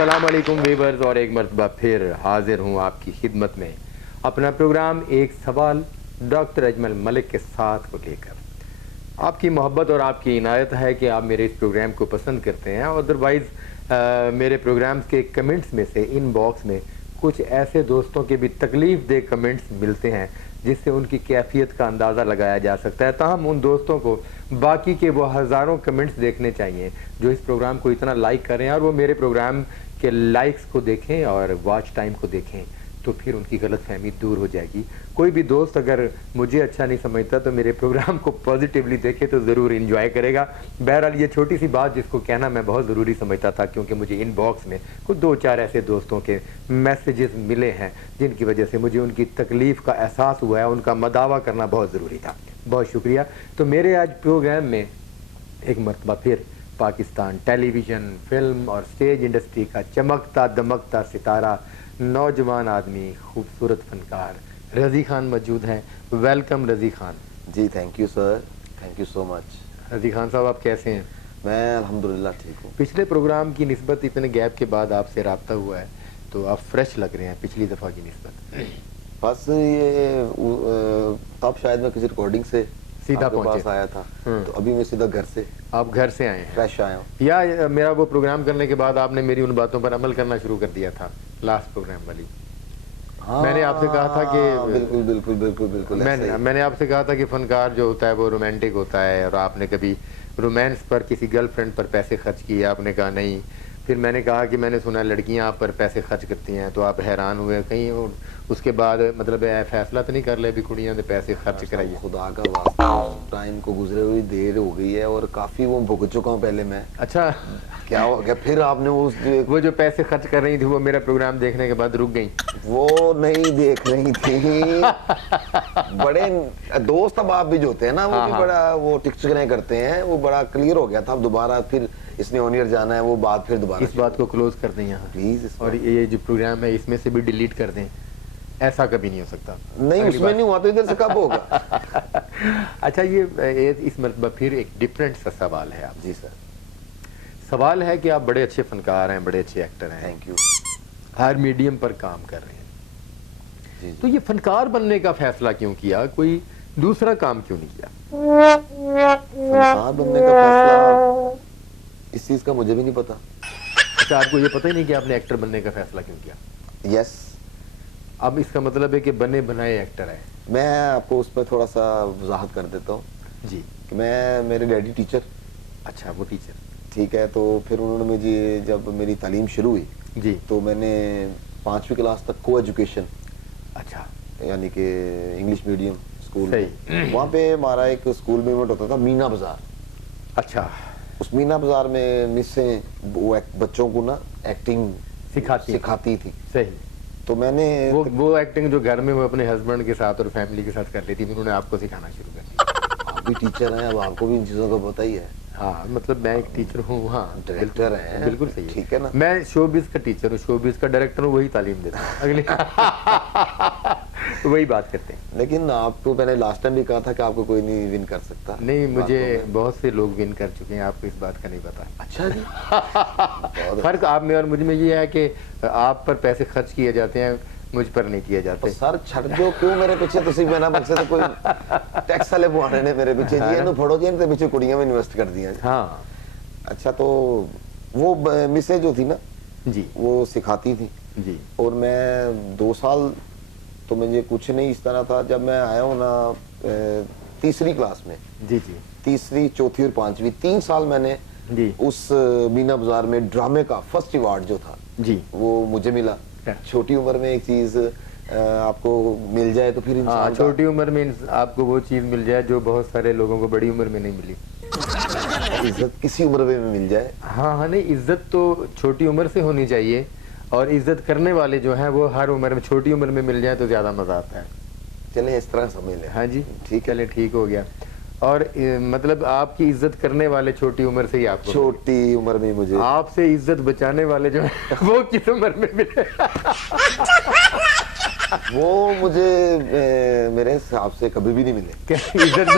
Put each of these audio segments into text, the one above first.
अस्सलाम वालेकुम वीवर्स, और एक मरतबा फिर हाजिर हूँ आपकी खिदमत में अपना प्रोग्राम एक सवाल डॉक्टर अजमल मलिक के साथ को लेकर। आपकी मोहब्बत और आपकी इनायत है कि आप मेरे इस प्रोग्राम को पसंद करते हैं। अदरवाइज़ मेरे प्रोग्राम्स के कमेंट्स में से इनबॉक्स में कुछ ऐसे दोस्तों के भी तकलीफ़ दे कमेंट्स मिलते हैं जिससे उनकी कैफियत का अंदाज़ा लगाया जा सकता है। ताहम उन दोस्तों को बाकी के वो हज़ारों कमेंट्स देखने चाहिए जो इस प्रोग्राम को इतना लाइक करें और वो मेरे प्रोग्राम के लाइक्स को देखें और वॉच टाइम को देखें, तो फिर उनकी गलतफहमी दूर हो जाएगी। कोई भी दोस्त अगर मुझे अच्छा नहीं समझता तो मेरे प्रोग्राम को पॉजिटिवली देखे तो ज़रूर इंजॉय करेगा। बहरहाल ये छोटी सी बात जिसको कहना मैं बहुत ज़रूरी समझता था, क्योंकि मुझे इनबॉक्स में कुछ 2-4 ऐसे दोस्तों के मैसेजेस मिले हैं जिनकी वजह से मुझे उनकी तकलीफ़ का एहसास हुआ है, उनका मदावा करना बहुत ज़रूरी था। बहुत शुक्रिया। तो मेरे आज प्रोग्राम में एक मरतबा फिर पाकिस्तान टेलीविज़न, फिल्म और स्टेज इंडस्ट्री का चमकता दमकता सितारा, नौजवान आदमी, खूबसूरत फनकार रज़ी खान मौजूद हैं। Welcome Razi Khan ji. Thank you sir, thank you so much. Razi Khan साहब, आप कैसे हैं? मैं अल्हम्दुलिल्लाह ठीक हूँ। पिछले प्रोग्राम की निस्बत इतने गैप के बाद आपसे रब्ता हुआ है तो आप फ्रेश लग रहे हैं पिछली दफ़ा की निस्बत। बस ये तब शायद मैं किसी रिकॉर्डिंग से सीधा आपके पहुंचे पास आया था, तो अभी मैं सीधा घर से, आप घर से आए हैं, फ्रेश आया हूँ। या मेरा वो प्रोग्राम करने के बाद आपने मेरी उन बातों पर अमल करना शुरू कर दिया था, लास्ट प्रोग्राम वाली। हाँ, मैंने आपसे कहा था कि बिल्कुल बिल्कुल बिल्कुल बिल्कुल मैंने आपसे कहा था कि फनकार जो होता है वो रोमांटिक होता है, और आपने कभी रोमांस पर किसी गर्लफ्रेंड पर पैसे खर्च किए? आपने कहा नहीं। फिर मैंने कहा कि मैंने सुना लड़कियां आप पर पैसे खर्च करती हैं, तो आप हैरान हुए। कहीं उसके बाद मतलब फैसला तो नहीं कर ले भी कुड़ियां ने पैसे खर्च कराइए? खुदा का वास्ता, टाइम को गुजरे हुई देर हो गई है और काफी वो भुगत चुका हूँ पहले मैं। अच्छा, क्या हो गया फिर? आपने वो जो पैसे खर्च कर रही थी वो मेरा प्रोग्राम देखने के बाद रुक गई? वो नहीं देख रही थी। बड़े दोस्त अब आप भी जो होते हैं ना, वो भी बड़ा वो टिकचिकने करते हैं, वो बड़ा क्लियर हो गया था। अब दोबारा फिर इसने ऑन ईयर जाना है, वो बात फिर दोबारा इस बात को क्लोज कर दें यहाँ प्लीज। और ये जो प्रोग्राम है इसमें से भी डिलीट कर दें। ऐसा कभी नहीं हो सकता। नहीं, उसमें नहीं हुआ तो इधर से कब होगा? अच्छा, ये इस मरतबा फिर एक डिफरेंट सा सवाल है आप। जी सर। सवाल है कि आप बड़े अच्छे फनकार हैं, बड़े अच्छे एक्टर हैं, थैंक यू। हर मीडियम पर काम कर रहे हैं, जी। तो ये फनकार बनने का फैसला क्यों किया? कोई दूसरा काम क्यों नहीं किया? फनकार बनने का फैसला इस चीज का मुझे भी नहीं पता। अच्छा, आपको ये पता ही नहीं कि आपने एक्टर बनने का फैसला क्यों किया? यस। अब इसका मतलब है कि बने बनाए एक्टर है। मैं आपको उस पर थोड़ा सा वजाहत कर देता हूँ जी। कि मेरे डैडी टीचर। अच्छा, वो टीचर, ठीक है। तो फिर उन्होंने मुझे, जब मेरी तालीम शुरू हुई जी, तो मैंने 5वीं क्लास तक को एजुकेशन, अच्छा, यानी कि इंग्लिश मीडियम स्कूल, सही। वहाँ पे हमारा एक स्कूल में इवेंट होता था, मीना बाजार। अच्छा, उस मीना बाजार में मिसें वो बच्चों को ना एक्टिंग सिखाती थी। सही। तो मैंने वो एक्टिंग जो घर में वो अपने हस्बैंड के साथ और फैमिली के साथ कर लेती थी, उन्होंने आपको सिखाना शुरू कर दिया। आप भी टीचर हैं, अब आपको भी इन चीजों का पता ही है। हाँ, मतलब मैं एक टीचर हूँ। हाँ, डायरेक्टर हैं। बिल्कुल सही है। ठीक है ना। मैं शोबिज का टीचर हूँ, शोबिज का डायरेक्टर हूँ, वही तालीम देता हूँ अगले वही बात करते हैं। लेकिन आपको मैंने लास्ट टाइम भी कहा था कि आपको कोई नहीं विन कर सकता। नहीं, मुझे बहुत से लोग विन कर चुके हैं, आपको इस बात का नहीं पता। अच्छा जी। फर्क आप में और मुझ में ये है कि आप पर पैसे खर्च किए जाते हैं, मुझ पर नहीं किए जाते। सर छड़ जो क्यों मेरे पीछे तुसी मैं ना बक्से तो कोई टैक्स वाले बुआने ने मेरे पीछे जी इन्हों फड़ो जी इनके पीछे कुड़ियां में इन्वेस्ट कर दिया। हाँ। अच्छा, तो वो मिसेज जो थी ना जी, वो सिखाती थी जी। और मैं 2 साल तो मुझे कुछ नहीं इस तरह था। जब मैं आया हूँ ना 3री क्लास में, जी जी, 3री, 4थी और 5वीं 3 साल मैंने जी उस मीना बाजार में ड्रामे का फर्स्ट अवार्ड जो था जी वो मुझे मिला। छोटी उम्र में एक चीज आपको मिल जाए तो फिर इंसान छोटी उम्र में आपको वो चीज मिल जाए जो बहुत सारे लोगों को बड़ी उम्र में नहीं मिली। इज्जत किसी उम्र में मिल जाए। हाँ हाँ, नहीं, इज्जत तो छोटी उम्र से होनी चाहिए, और इज्जत करने वाले जो हैं वो हर उम्र में, छोटी उम्र में मिल जाए तो ज्यादा मजा आता है। चले इस तरह समझ लें। हाँ जी, ठीक, चले, ठीक हो गया। और मतलब आपकी इज्जत करने वाले छोटी उम्र से ही आपको, छोटी उम्र में मुझे आपसे इज्जत बचाने वाले जो है वो किस उम्र में मिले? वो मुझे मेरे हिसाब से कभी भी नहीं मिले। इज्जत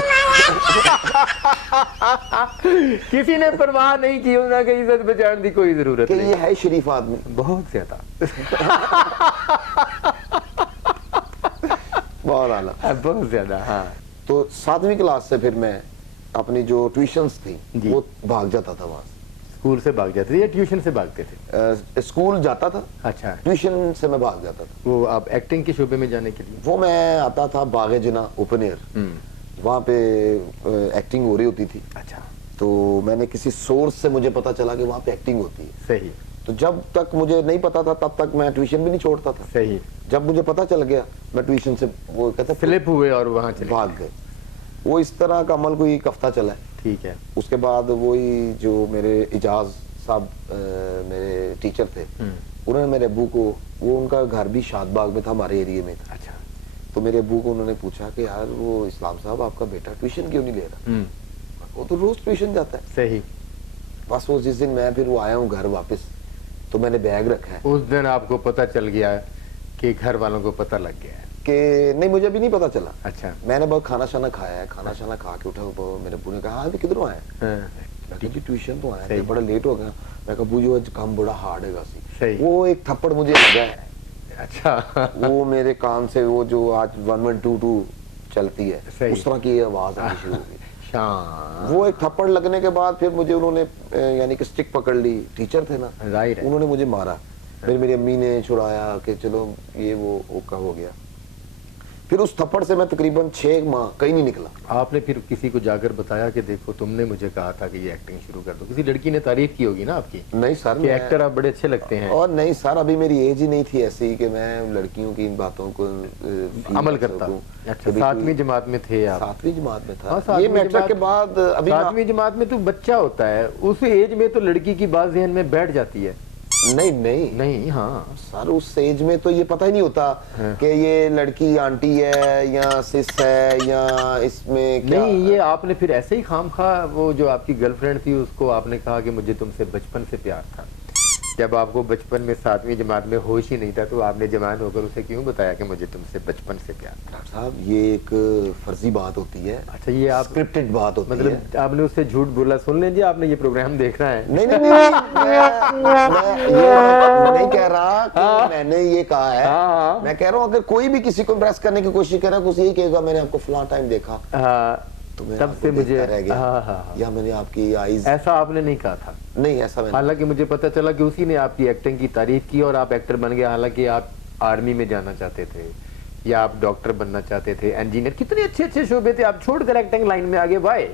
किसी ने परवाह नहीं की ना कि इज्जत बचाने की कोई जरूरत कि नहीं। ये है शरीफ आदमी। बहुत ज्यादा बहुत आला। बहुत ज्यादा। हाँ तो 7वीं क्लास से फिर मैं अपनी जो ट्यूशंस थी जी। वो भाग जाता था वहां से। स्कूल से भाग जाते थे या ट्यूशन से भागते थे? स्कूल जाता था, अच्छा। ट्यूशन से मैं भाग जाता था। वो आप एक्टिंग के शोबे में जाने के लिए? वो मैं आता था बागे जिना ओपन एयर, वहां पे एक्टिंग हो रही होती थी। अच्छा। तो मैंने किसी सोर्स से मुझे पता चला कि वहां पे एक्टिंग होती है। सही। तो जब तक मुझे नहीं पता था तब तक मैं ट्यूशन भी नहीं छोड़ता था। सही। जब मुझे पता चल गया मैं ट्यूशन से वो कहते फ्लिप हुए और वहां चले भाग गए। वो इस तरह का अमल कोई एक हफ्ता चला है। ठीक है। उसके बाद वही जो मेरे इजाज साहब मेरे टीचर थे, उन्होंने मेरे अब्बू को, वो उनका घर भी शादबाग में था, हमारे एरिया में था। अच्छा। तो मेरे अब्बू को उन्होंने पूछा कि यार वो इस्लाम साहब आपका बेटा ट्यूशन क्यों नहीं ले रहा? वो तो रोज ट्यूशन जाता है। सही। बस वो जिस दिन मैं फिर वो आया हूँ घर वापस, तो मैंने बैग रखा है। उस दिन आपको पता चल गया कि घर वालों को पता लग गया है कि नहीं, मुझे भी नहीं पता चला। अच्छा। मैंने बहुत खाना शाना खाया है, खाना शाना खा के उठा, मेरे अब्बू ने कहा हाँ किधरों आए? ट्यूशन तो आया थे, बड़ा लेट हो गया। मैं कहा बुझो आज काम बड़ा हार्ड है। सही। वो एक थप्पड़ मुझे लगा है। अच्छा। वो मेरे कान से वो जो आज 1122 चलती है उस तरह की आवाज आनी शुरू हो गई। वो एक थप्पड़ लगने के बाद फिर मुझे उन्होंने यानी कि स्टिक पकड़ ली, टीचर थे ना, उन्होंने मुझे मारा। फिर मेरी अम्मी ने छुड़ाया कि चलो ये वो ओका हो गया। फिर उस थप्पड़ से मैं तकरीबन 6 माह कहीं नहीं निकला। आपने फिर किसी को जाकर बताया कि देखो तुमने मुझे कहा था कि ये एक्टिंग शुरू कर दो? किसी लड़की ने तारीफ की होगी ना आपकी? नहीं सर, कि एक्टर आप बड़े अच्छे लगते हैं। और नहीं सर, अभी मेरी एज ही नहीं थी ऐसी कि मैं लड़कियों की इन बातों को अमल करता। अच्छा, 7वीं जमात में थे आप? 7वीं जमात में था। हाँ, ये मैट्रिक के बाद। अभी 7वीं जमात में तो बच्चा होता है, उस एज में तो लड़की की बात जहन में बैठ जाती है। नहीं। हाँ सर, उस एज में तो ये पता ही नहीं होता कि ये लड़की आंटी है या सिस है या इसमें क्या। नहीं, ये आपने फिर ऐसे ही खामखा, वो जो आपकी गर्लफ्रेंड थी उसको आपने कहा कि मुझे तुमसे बचपन से प्यार था। जब आपको बचपन में 7वीं जमात में होश ही नहीं था तो आपने जवान होकर उसे क्यों बताया कि मुझे तुमसे बचपन से प्यार था? डॉक्टर साहब, ये एक फर्जी बात होती है। अच्छा, ये आप स्क्रिप्टेड बात होती है। मतलब आपने उससे झूठ बोला? सुन लीजिए, आपने ये प्रोग्राम देखना है। नहीं, मैं ये नहीं कह रहा कि मैंने ये कहा है। मैं कह रहा हूँ अगर कोई भी किसी को इम्प्रेस करने की कोशिश करे तो यही कहेगा मैंने आपको फलां टाइम देखा, तो तब से मुझे रह गया, या मैंने आपकी आईज। ऐसा आपने नहीं कहा था? नहीं, ऐसा मैंने। हालांकि मुझे पता चला कि उसी ने आपकी एक्टिंग की तारीफ की और आप एक्टर बन गए। हालांकि आप आर्मी में जाना चाहते थे या आप डॉक्टर बनना चाहते थे, इंजीनियर, कितने अच्छे अच्छे शोबे थे, आप छोड़कर एक्टिंग लाइन में आगे वाई?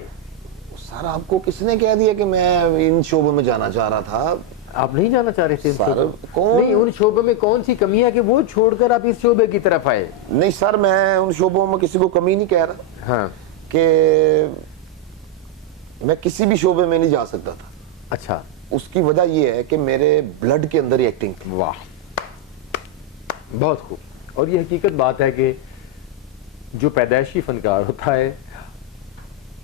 सर, आपको किसने कह दिया कि मैं इन शोबों में जाना चाह रहा था? आप नहीं जाना चाह रहे थे सर? नहीं, उन शोबों में कौन सी कमी है कि वो छोड़कर आप इस शोबे की तरफ आए? नहीं सर, मैं उन शोबों में किसी को कमी नहीं कह रहा। हाँ, कि मैं किसी भी शोबे में नहीं जा सकता था। अच्छा। उसकी वजह यह है कि मेरे ब्लड के अंदर ही एक्टिंग थी। वाह, बहुत खूब। और ये हकीकत बात है कि जो पैदाइशी फनकार होता है,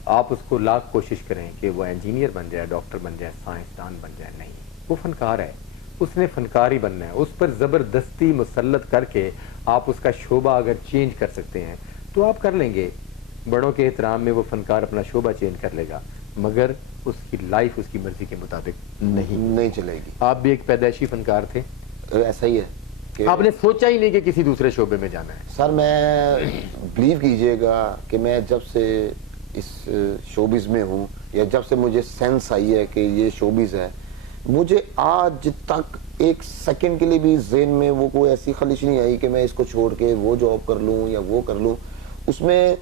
आप उसको लाख कोशिश करें कि वो इंजीनियर बन जाए, डॉक्टर बन जाए, साइंसदान बन जाए, नहीं, वो फनकार है, उसने फनकार ही बनना है। उस पर ज़बरदस्ती मुसल्लत करके आप उसका शोबा अगर चेंज कर सकते हैं तो आप कर लेंगे। बड़ों के एहतराम में वो फनकार अपना शोबा चेंज कर लेगा, मगर उसकी लाइफ उसकी मर्जी के मुताबिक नहीं चलेगी। आप भी एक पैदाइशी फनकार थे, ऐसा ही है कि आपने सोचा ही नहीं कि किसी दूसरे शोबे में जाना है। सर, मैं बिलीव कीजिएगा कि मैं जब से इस शोबिज़ में हूँ या जब से मुझे सेंस आई है कि ये शोबिज़ है, मुझे आज तक एक सेकंड के लिए भी ज़हन में वो कोई ऐसी ख्वाहिश नहीं आई कि मैं इसको छोड़ के वो जॉब कर लूँ या वो कर लूँ। उसमें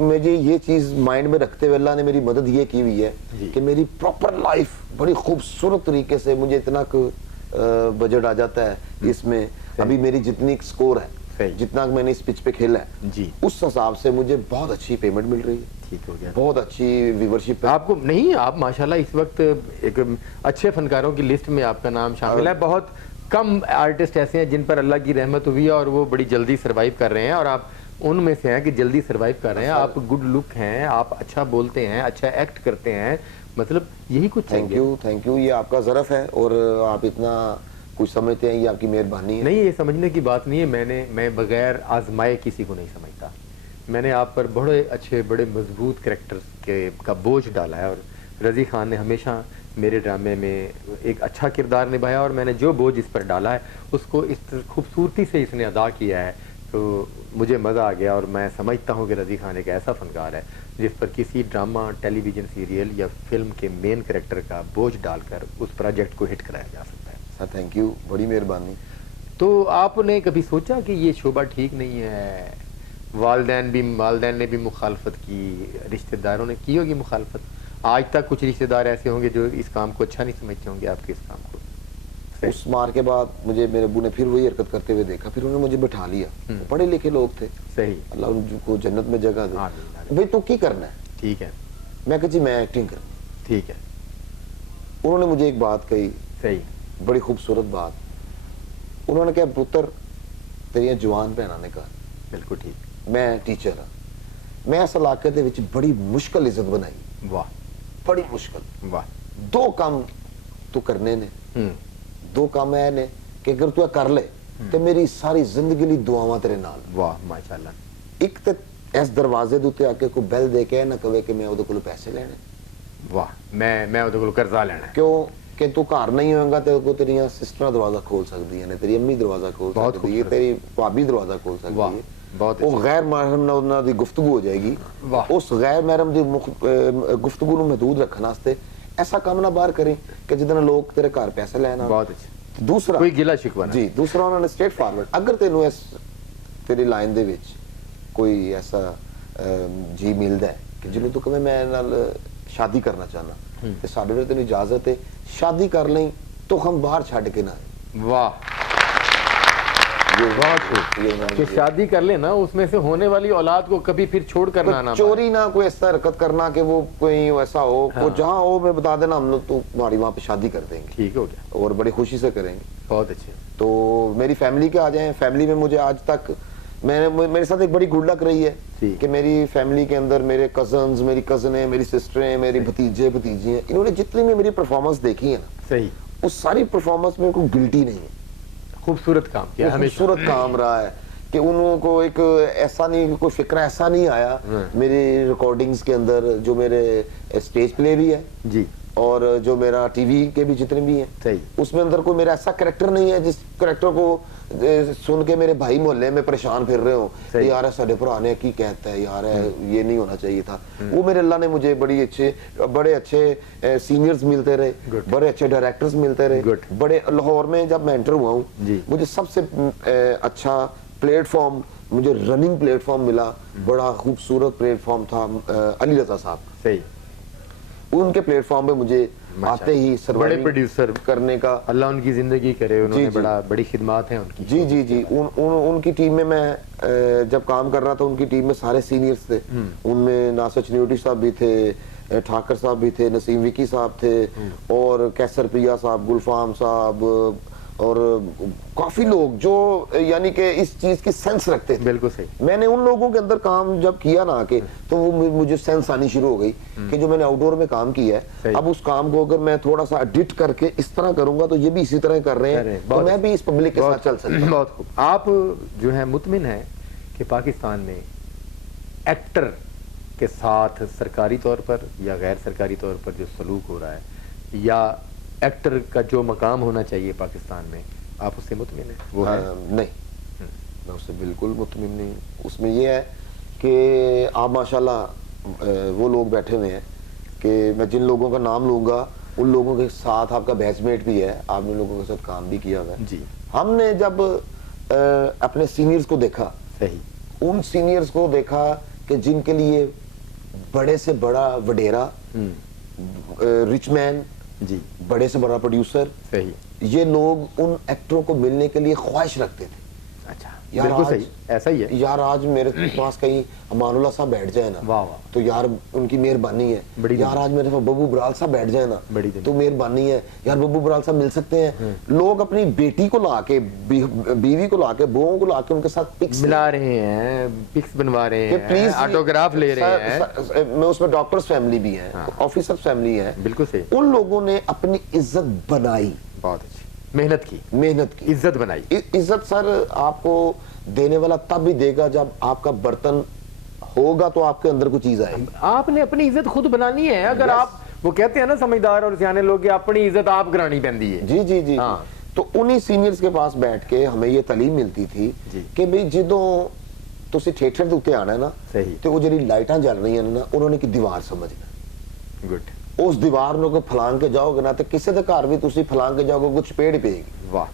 मुझे ये चीज़ माइंड में रखते हुए अल्लाह ने मेरी मदद ये की हुई है कि मेरी प्रॉपर लाइफ बड़ी खूबसूरत तरीके से, मुझे इतना बजट आ जाता है इसमें। अभी मेरी जितनी स्कोर है, जितना मैंने इस पिच पे खेला है जी, उस हिसाब से मुझे बहुत अच्छी पेमेंट मिल रही है। ठीक हो गया, बहुत अच्छी व्यूवरशिप है। आपको नहीं, आप माशाल्लाह इस वक्त एक अच्छे फनकारों की लिस्ट में आपका नाम शामिल है। बहुत कम आर्टिस्ट ऐसे हैं जिन पर अल्लाह की रहमत हुई है और वो बड़ी जल्दी सर्वाइव कर रहे हैं, और आप उनमें से हैं कि जल्दी सर्वाइव कर रहे हैं। आप गुड लुक हैं, आप अच्छा बोलते हैं, अच्छा एक्ट करते हैं, मतलब यही कुछ। थैंक यू, ये आपका ज़रफ़ है। और आप इतना कुछ समझते हैं ये आपकी मेहरबानी है? नहीं, ये समझने की बात नहीं है। मैं बगैर आजमाए किसी को नहीं समझता। मैंने आप पर बड़े अच्छे बड़े मजबूत कैरेक्टर्स के का बोझ डाला है, और रज़ी खान ने हमेशा मेरे ड्रामे में एक अच्छा किरदार निभाया, और मैंने जो बोझ इस पर डाला है उसको इस खूबसूरती से इसने अदा किया है, तो मुझे मज़ा आ गया। और मैं समझता हूँ कि रज़ी खान एक ऐसा फनकार है जिस पर किसी ड्रामा, टेलीविज़न सीरियल या फिल्म के मेन कैरेक्टर का बोझ डालकर उस प्रोजेक्ट को हिट कराया जा सकता है। सर थैंक यू, बड़ी मेहरबानी। तो आपने कभी सोचा कि ये शोबा ठीक नहीं है? वालदैन ने भी मुखालफत की, रिश्तेदारों ने की होगी मुखालफत। आज तक कुछ रिश्तेदार ऐसे होंगे जो इस काम को अच्छा नहीं समझते होंगे, आपके इस काम को। उस मार के बाद मुझे मेरे अब्बू ने फिर वही हरकत करते हुए देखा, फिर उन्होंने मुझे बिठा लिया। पढ़े लिखे लोग थे, सही, अल्लाह उनको जन्नत में जगह दे। आमीन। भाई तू की करना है? ठीक है, मैं कहा जी मैं एक्टिंग करनी। ठीक है, उन्होंने मुझे एक बात कही, सही, बड़ी खूबसूरत बात। उन्होंने कहा पुत्र तेरिया जवान भैनों ने कहा, बिल्कुल ठीक, मैं टीचर हाँ, मैं इस इलाके दे विच बड़ी मुश्किल इज्जत बनाई, वाह बड़ी मुश्किल। वाह, दो काम तू करने ने, दो काम ऐ ने कि अगर तू कर ले तो मेरी सारी जिंदगी ली दुआवां तेरे नाल। वाह माशाल्लाह। एक ते इस दरवाजे दे उत्ते आके कोई बैल दे के ना कहे कि मैं ओदे कोलों पैसे लेने। वाह, मैं ओदे कोलों कर्जा लेना है। क्यों कि तू घर नहीं होगा तो को तेरियां सिस्टरां दरवाजा खोल सकदी है, तेरी अम्मी दरवाजा खोल सकदी है, तेरी भाभी दरवाजा खोल सकदी वाह, है। बहुत वो अच्छा। गैर महरम नाल उन्हां दी गुफ्तगू हो जाएगी। वाह। उस गैर महरम दी गुफ्तगू नूं महदूद रखण वास्ते ऐसा काम ना बाहर करें कि जिदे नाल लोग तेरे घर पैसे लेना। बहुत अच्छा। दूसरा कोई गिला शिकवा ना। जी, दूसरा उन्होंने स्ट्रेट फॉरवर्ड, अगर तेनू इस तेरी लाइन दे विच कोई ऐसा जी मिलदा है कि जिन्हों तू कहे मैं नाल शादी करना चाहना ते साडे नाल तेनू इजाजत है शादी कर लें तो हम बाहर छड़ के ना आए। वाह, ये बहुत खूब। ये उन्होंने कि शादी कर ले ना, उसमें से होने वाली औलाद को कभी फिर छोड़ कर ना कोई चोरी ना कोई ऐसा हरकत करना कि वो कोई ऐसा हो, वो जहाँ हो मैं बता देना, हम लोग तो तुम्हारी वहाँ पे शादी कर देंगे। ठीक हो गया, और बड़ी खुशी से करेंगे। बहुत अच्छे। तो मेरी फैमिली के आ जाए, फैमिली में मुझे आज तक मेरे साथ एक बड़ी गुड लक रही है कि मेरी फैमिली के अंदर मेरे कजन्स, मेरी कजनें, मेरी सिस्टरें, मेरी भतीजे भतीजी हैं, इन्होंने जितनी भी मेरी परफॉर्मेंस देखी है ना, सही, उस सारी परफॉर्मेंस में कोई गिल्टी नहीं है। खूबसूरत काम किया, खूबसूरत काम रहा है कि उनको एक ऐसा नहीं, कोई फिक्र ऐसा नहीं आया मेरी रिकॉर्डिंग्स के अंदर, जो मेरे स्टेज प्ले भी है जी, और जो मेरा टीवी के भी जितने भी हैं, सही, उसमें अंदर कोई मेरा ऐसा कैरेक्टर नहीं है जिस कैरेक्टर को सुन के मेरे भाई मोहल्ले में परेशान फिर रहे हो, यार साडे भरा ने की कहता है यार, ये नहीं होना चाहिए था। वो मेरे अल्लाह ने मुझे बड़े अच्छे सीनियर्स मिलते रहे, बड़े अच्छे डायरेक्टर्स मिलते रहे, बड़े। लाहौर में जब मैं एंटर हुआ हूँ, मुझे सबसे अच्छा प्लेटफॉर्म, मुझे रनिंग प्लेटफॉर्म मिला, बड़ा खूबसूरत प्लेटफॉर्म था अली रजा साहब। सही, उनके प्लेटफॉर्म पे मुझे आते ही बड़े प्रोड्यूसर करने का, अल्लाह उनकी जिंदगी करे, उन्होंने बड़ी खिदमत है उनकी। जी जी जी, उनकी टीम में मैं जब काम कर रहा था, उनकी टीम में सारे सीनियर्स थे। उनमें नासिर चन्योटी साहब भी थे, ठाकर साहब भी थे, नसीम विकी साहब थे, और कैसर प्रिया साहब, गुलफाम साहब, और काफी लोग जो यानी कि इस चीज की सेंस रखते थे। बिल्कुल सही। मैंने उन लोगों के अंदर काम जब किया ना आके, तो वो मुझे सेंस आनी शुरू हो गई कि जो मैंने आउटडोर में काम किया है, अब उस काम को अगर मैं थोड़ा सा एडिट करके इस तरह करूंगा तो ये भी इसी तरह कर रहे हैं, तो मैं भी इस पब्लिक के साथ चल सकता हूं। बहुत खूब। आप जो है मुतमिन है कि पाकिस्तान में एक्टर के साथ सरकारी तौर पर या गैर सरकारी तौर पर जो सलूक हो रहा है, या एक्टर का जो मकाम होना चाहिए पाकिस्तान में, आप उससे मुतमिन है? वो है नहीं, मैं उससे बिल्कुल मुतमिन नहीं। उसमें ये है कि आप माशाल्लाह वो लोग बैठे हुए हैं कि मैं जिन लोगों का नाम लूंगा उन लोगों के साथ आपका बैचमेट भी है, आपने लोगों के साथ काम भी किया हुआ है जी। हमने जब अपने सीनियर्स को देखा, सही, उन सीनियर्स को देखा कि जिनके लिए बड़े से बड़ा वडेरा, रिच मैन जी, बड़े से बड़ा प्रोड्यूसर, सही, ये लोग उन एक्टरों को मिलने के लिए ख्वाहिश रखते थे। अच्छा, यार बिल्कुल सही, ऐसा ही है। यार आज मेरे पास कहीं अमानुल्लाह साहब बैठ जाए ना, वाह वाह, तो यार उनकी मेहरबानी है। यार आज मेरे पास बब्बू बराल साहब बैठ जाए ना, तो मेहरबानी है, यार बब्बू बराल साहब मिल सकते हैं। लोग अपनी बेटी को लाके, बीवी को लाके, बहुओं को लाके उनके साथ पिक्स मिला रहे हैं, पिक्स बनवा रहे हैं, प्लीज ऑटोग्राफ ले रहे हैं। मैं उसमें डॉक्टर्स फैमिली भी है, ऑफिसर्स फैमिली है, बिल्कुल सही। उन लोगों ने अपनी इज्जत बनाई। बहुत अच्छी। मेहनत की, मेहनत की, इज्जत बनाई। इज्जत सर आपको देने वाला तब भी देगा जब आपका बर्तन होगा, तो आपके अंदर कोई चीज आएगी। आपने अपनी इज्जत खुद बनानी है। अगर आप, वो कहते हैं ना समझदार और सियाने लोग, कि अपनी इज्जत आप करानी पैंदी है। जी जी जी। हाँ। तो उन्हीं सीनियर्स के पास बैठ के हमें ये तालीम मिलती थी कि भाई ਜਦੋਂ ਤੁਸੀਂ थिएटर ਦੇ ਉੱਤੇ ਆਣਾ ਹੈ ਨਾ, सही, ਤੇ ਉਹ ਜਿਹੜੀ ਲਾਈਟਾਂ ਜਲ ਰਹੀਆਂ ਨੇ ਨਾ, ਉਹਨਾਂ ਨੇ ਕੀ ਦੀਵਾਰ ਸਮਝਣਾ। गुड, ਉਸ ਦੀਵਾਰ ਨੂੰ ਕੋ ਫਲਾਂਗ ਕੇ ਜਾਓਗੇ ਨਾ, ਤੇ ਕਿਸੇ ਦੇ ਘਰ ਵੀ ਤੁਸੀਂ ਫਲਾਂਗ ਕੇ ਜਾਓਗੇ, ਕੁਝ ਚਪੇੜ ਪਏਗੀ। वाह।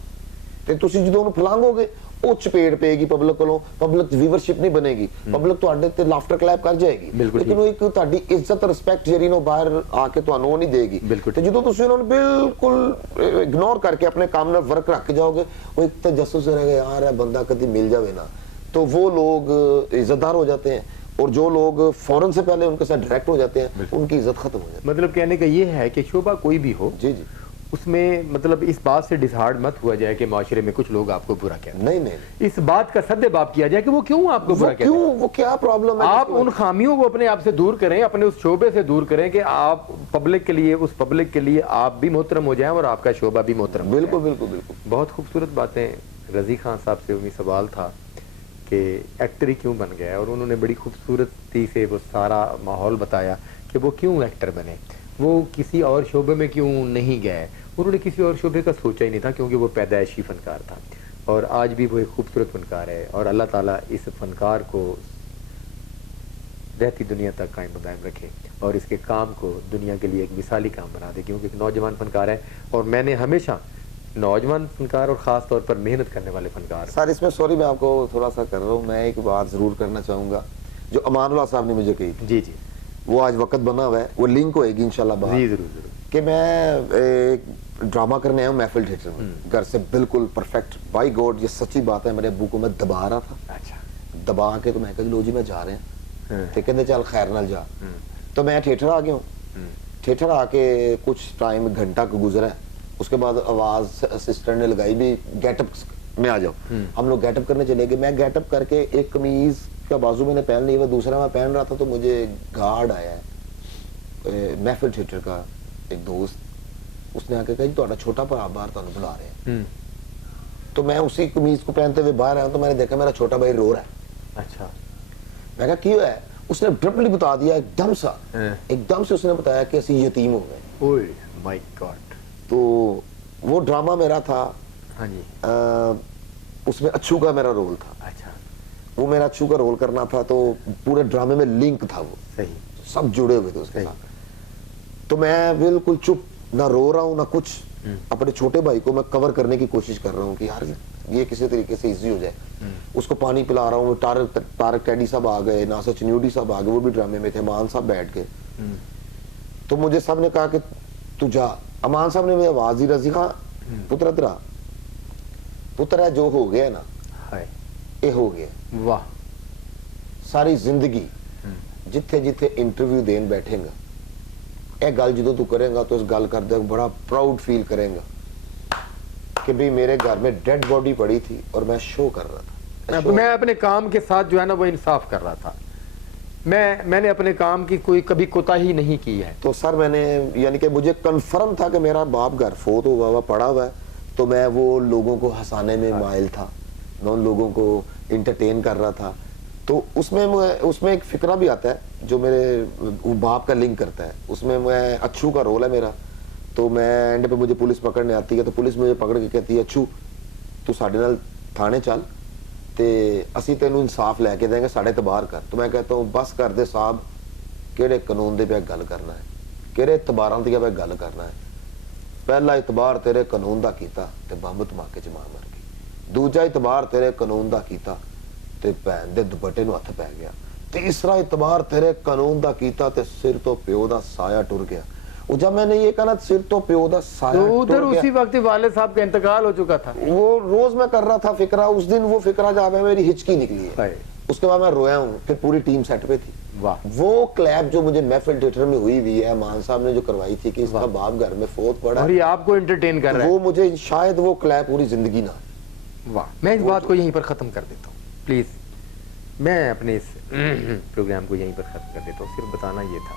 ਤੇ ਤੁਸੀਂ ਜਦੋਂ ਉਹਨੂੰ ਫਲਾਂਗੋਗੇ, ਉਹ ਚਪੇੜ ਪਏਗੀ ਪਬਲਿਕ ਕੋਲੋਂ, ਪਬਲਿਕ ਵੀਵਰਸ਼ਿਪ ਨਹੀਂ ਬਣੇਗੀ, ਪਬਲਿਕ ਤੁਹਾਡੇ ਤੇ ਲਾਫਟਰ ਕਲੈਪ ਕਰ ਜਾਏਗੀ, ਲੇਕਿਨ ਉਹ ਇੱਕ ਤੁਹਾਡੀ ਇੱਜ਼ਤ ਰਿਸਪੈਕਟ ਜਿਹੜੀ ਨੂੰ ਬਾਹਰ ਆ ਕੇ ਤੁਹਾਨੂੰ ਉਹ ਨਹੀਂ ਦੇਗੀ। ਤੇ ਜਦੋਂ ਤੁਸੀਂ ਉਹਨਾਂ ਨੂੰ ਬਿਲਕੁਲ ਇਗਨੋਰ ਕਰਕੇ ਆਪਣੇ ਕੰਮ ਨਾਲ ਵਰਕ ਰੱਖ ਕੇ ਜਾਓਗੇ, ਉਹ ਇੱਕ ਤਾਂ ਜਸੂਸ रहेगा, यार ये बंदा कभी मिल जावे ना, तो वो लोग इज्जतदार हो जाते हैं, और जो लोग फौरन से पहले उनके साथ डायरेक्ट हो जाते हैं, उनकी इज्जत खत्म हो जाती है। मतलब कहने का ये है कि शोभा कोई भी हो, जी जी, उसमें मतलब इस बात से डिसहार्ड मत हुआ जाए कि माशरे में कुछ लोग आपको बुरा कहते हैं। नहीं नहीं, इस बात का सद्देबाब किया जाए कि वो क्यों आपको बुरा कहते हैं, वो क्या प्रॉब्लम है। आप उन खामियों को अपने आप से दूर करें, अपने उस शोबे से दूर करें, कि आप पब्लिक के लिए, उस पब्लिक के लिए आप भी मोहतरम हो जाएं और आपका शोबा भी मोहतरम। बिल्कुल बिल्कुल बिल्कुल। बहुत खूबसूरत बातें। रजी खान साहब से उन्हीं सवाल था कि एक्टर ही क्यों बन गया, और उन्होंने बड़ी खूबसूरती से वो सारा माहौल बताया कि वो क्यों एक्टर बने, वो किसी और शोबे में क्यों नहीं गए। उन्होंने किसी और शोबे का सोचा ही नहीं था, क्योंकि वो पैदाइशी फनकार था, और आज भी वो एक खूबसूरत फनकार है। और अल्लाह ताला इस फनकार को रहती दुनिया तक कायम दायम रखे, और इसके काम को दुनिया के लिए एक मिसाली काम बना दे, क्योंकि एक नौजवान फनकार है। और मैंने हमेशा नौजवान फनकार और ख़ास तौर पर मेहनत करने वाले फनकार। सर इसमें सॉरी मैं आपको थोड़ा सा कर रहा हूँ, मैं एक बात ज़रूर करना चाहूँगा जो अमानुल्लाह साहब ने मुझे कही थी। जी जी, वो आज वक्त बना हुआ है, वो लिंक होएगी इंशाल्लाह बाहर। जी जरूर जरूर। कि मैं एक ड्रामा करने आया हूँ महफिल थिएटर में, घर से बिल्कुल परफेक्ट, बाई गॉड ये सच्ची बात है, मेरे अब्बू को मैं दबा रहा था। अच्छा, दबा के तो मैं कहा लो जी मैं जा रहे हैं, तो कहते चल खैर नाल जा। तो मैं थिएटर आ गया हूँ, थिएटर आके कुछ टाइम घंटा को गुजरा है, उसके बाद आवाज असिस्टेंट ने लगाई भी गेटअप में आ जाओ। हम लोग गेटअप करने चले गए, मैं गेटअप करके एक कमीज का बाजू मैंने पहन लिया, दूसरा मैं पहन रहा था, तो मुझे गार्ड आया है महफिल थिएटर का एक दोस्त, उसने आके कहा ਤੁਹਾਡਾ छोटा भरा बाहर ਤੁਹਾਨੂੰ बुला रहे हैं। तो मैं उसी कमीज को पहनते हुए बाहर आया, तो मैंने देखा मेरा छोटा भाई रो रहा है। अच्छा, मैं कहा क्यों है, उसने अब्रप्टली बता दिया एकदम से उसने बताया कि असि यतीम हो गए। Oh my God. तो वो ड्रामा मेरा था। हाँ जी। उसमें अच्छू का मेरा रोल था। अच्छा, वो मेरा अच्छू का रोल करना था, तो पूरे ड्रामे में लिंक था, वो सही, सब जुड़े हुए थे उसके साथ। तो मैं बिल्कुल चुप, ना रो रहा हूँ ना कुछ, अपने छोटे भाई को मैं कवर करने की कोशिश कर रहा हूँ कि यार ये किसी तरीके से इजी हो जाए। उसको पानी पिला रहा हूँ, तारक टैडी साहब आ गए, नासर चन्यूडी साहब आ गए, वो भी ड्रामे में थे, मान साहब बैठ गए। तो मुझे सब ने कहा कि तू जा। अमान साहब ने मुझे आवाज दी, रजी खान पुत्र तेरा पुत्र है, जो हो गया ना ये हो गया। वाह। सारी जिंदगी जिथे जिथे इंटरव्यू देन बैठेगा, ਇਹ ਗੱਲ ਜਦੋਂ तू करेगा तो इस गल करते बड़ा प्राउड फील करेगा कि भाई मेरे घर में डेड बॉडी पड़ी थी और मैं शो कर रहा था। मैं अपने काम के साथ जो है ना वो इंसाफ कर रहा था, मैंने अपने काम की कोई कभी कोताही नहीं की है। तो सर मैंने, यानी कि मुझे कंफर्म था कि मेरा बाप घर फोत हुआ हुआ पड़ा हुआ है, तो मैं वो लोगों को हंसाने में माहिर था, मैं उन लोगों को इंटरटेन कर रहा था। तो उसमें एक फिक्रा भी आता है जो मेरे बाप का लिंक करता है। उसमें मैं अच्छू का रोल है मेरा, तो मैं एंड पे मुझे पुलिस पकड़ने आती है, तो पुलिस मुझे पकड़ के कहती है अच्छू तू साडे नाल थाने चल ते असी तेनू इंसाफ लैके देंगे, साडे तबार कर। तो मैं कहता हूँ बस कर दे साहब, किहड़े कानून दे पे गल करना है, किहड़े इतबारां दी पे गल करना है। पहला इतबार तेरे कानून दा कीता ते बंब धमाके च मां मर गई, दूजा इतबार तेरे कानून दा कीता ते भैन दे दुपट्टे नूं हत्थ पै गया, तीसरा इतबार तेरे कानून दा कीता ते सिर तो प्यो दा साया टुर गया। और जब मैंने ये कहा ना सिर तो प्यो दा साया तो उधर उसी वक्त वाले साहब का इंतकाल हो चुका था। वो रोज मैं कर रहा था फिक्रा, उस दिन वो फिक्रा जहाँ पे मेरी हिचकी निकली है, उसके बाद मैं रोया हूँ। फिर पूरी टीम सेट पे थी। वाह। वो क्लैप जो मुझे महफिल थिएटर में हुई है, मान साहब ने जो करवाई थी कि इसका बाप घर में फोत पड़ा और ये आपको एंटरटेन कर रहा है, वो मुझे शायद वो क्लैप पूरी जिंदगी ना। वाह। मैं इस बात को यहीं पर खत्म कर देता हूँ प्लीज, मैं अपने इस प्रोग्राम को यहीं पर खत्म कर देता हूँ। सिर्फ बताना ये था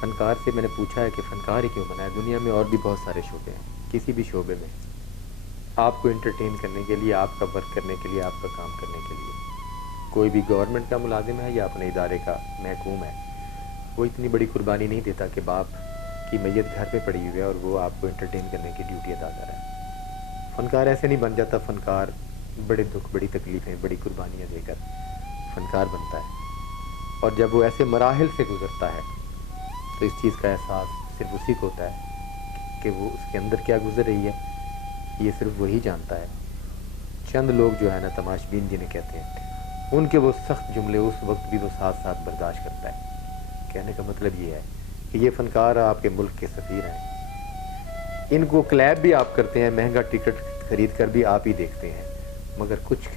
फनकार से मैंने पूछा है कि फनकार ही क्यों बना है। दुनिया में और भी बहुत सारे शोबे हैं, किसी भी शोबे में आपको इंटरटेन करने के लिए, आपका वर्क करने के लिए, आपका काम करने के लिए, कोई भी गवर्नमेंट का मुलाजिम है या अपने इदारे का महकूम है, वो इतनी बड़ी कुर्बानी नहीं देता कि बाप की मैयत घर पे पड़ी हुई है और वो आपको इंटरटेन करने की ड्यूटी अदा कर रहा है। फनकार ऐसे नहीं बन जाता। फनकार बड़े दुख, बड़ी तकलीफ़ें, बड़ी कुर्बानियाँ देकर फनकार बनता है। और जब वो ऐसे मराहिल से गुज़रता है तो इस चीज़ का एहसास सिर्फ उसी को होता है कि वो उसके अंदर क्या गुजर रही है, ये सिर्फ वही जानता है। चंद लोग जो है ना, तमाशबीन जिन्हें कहते हैं, उनके वो सख्त जुमले उस वक्त भी वो साथ साथ बर्दाश्त करता है। कहने का मतलब ये है कि ये फनकार आपके मुल्क के सफ़ीर हैं। इनको क्लैब भी आप करते हैं, महंगा टिकट खरीद कर भी आप ही देखते हैं, मगर कुछ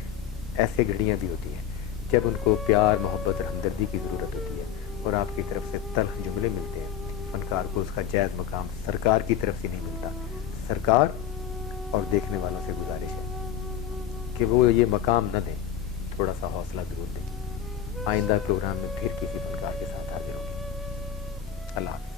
ऐसे घड़ियाँ भी होती हैं जब उनको प्यार, मोहब्बत और हमदर्दी की ज़रूरत होती है और आपकी तरफ से तल्ख जुमले मिलते हैं। फनकार को उसका जायज़ मकाम सरकार की तरफ से नहीं मिलता। सरकार और देखने वालों से गुजारिश है कि वो ये मकाम न दें, थोड़ा सा हौसला ज़रूर दें। आइंदा प्रोग्राम में फिर किसी फनकार के साथ हाजिर होंगे। अल्लाह हाफ़िज़।